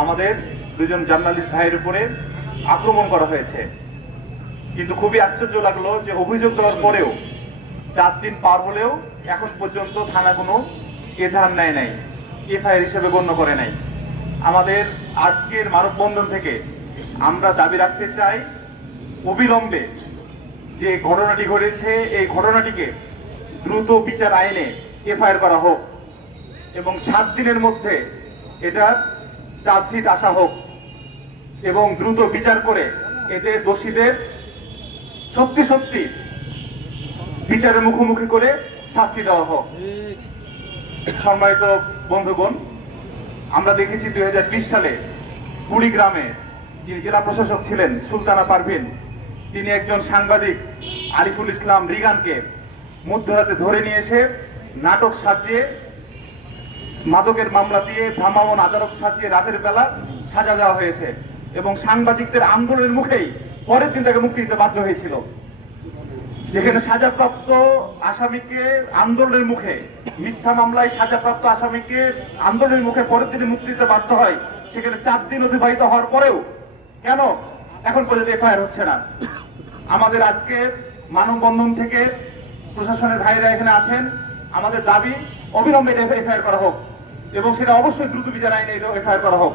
আমাদের দুজন জার্নালিস্ট ভাইয়ের উপরে আক্রমণ করা হয়েছে। কিন্তু খুবই আশ্চর্য লাগল যে অভিযোগ দেওয়ার পরেও চার দিন পার হলেও এখন পর্যন্ত থানা কোনো এজাহার নেয় নাই, এফআইআর হিসেবে গণ্য করে নাই। আমাদের আজকের মানববন্ধন থেকে আমরা দাবি রাখতে চাই, অবিলম্বে যে ঘটনাটি ঘটেছে, এই ঘটনাটিকে দ্রুত বিচার আইনে এফআইআর করা হোক এবং সাত দিনের মধ্যে এটা চার্জশিট আসা হোক এবং দ্রুত বিচার করে এতে দোষীদের সত্যি সত্যি বিচারের মুখোমুখি করে শাস্তি দেওয়া হোক। সম্মানিত বন্ধুগণ, আমরা দেখেছি দুই সালে কুড়িগ্রামে যিনি জেলা প্রশাসক ছিলেন, সুলতানা পারভিন, তিনি একজন সাংবাদিক আরিফুল ইসলাম রিগানকে মধ্যরাতে ধরে নিয়ে এসে নাটক সাজিয়ে মাদকের মামলা দিয়ে ভ্রাম্যমাণ আদালত সাজিয়ে রাতের বেলা সাজা দেওয়া হয়েছে এবং সাংবাদিকদের আন্দোলনের মুখেই পরের দিন তাকে মুক্তি দিতে বাধ্য হয়েছিল। যেখানে সাজাপ্রাপ্ত আসামিকে আন্দোলনের মুখে, মিথ্যা মামলায় সাজাপ্রাপ্ত আসামিকে আন্দোলনের মুখে পরের দিনে মুক্তি দিতে বাধ্য হয়, সেখানে চার দিন অতিবাহিত হওয়ার পরেও কেন এখন পর্যন্ত এফআইআর হচ্ছে না? আমাদের আজকে মানববন্ধন থেকে প্রশাসনের ভাইরা এখানে আছেন। আমাদের দাবি, অবিলম্বে এফআইআর করা হোক। এবং সেটা অবশ্যই দ্রুত বিচার আইনে এফআইআর করা হোক।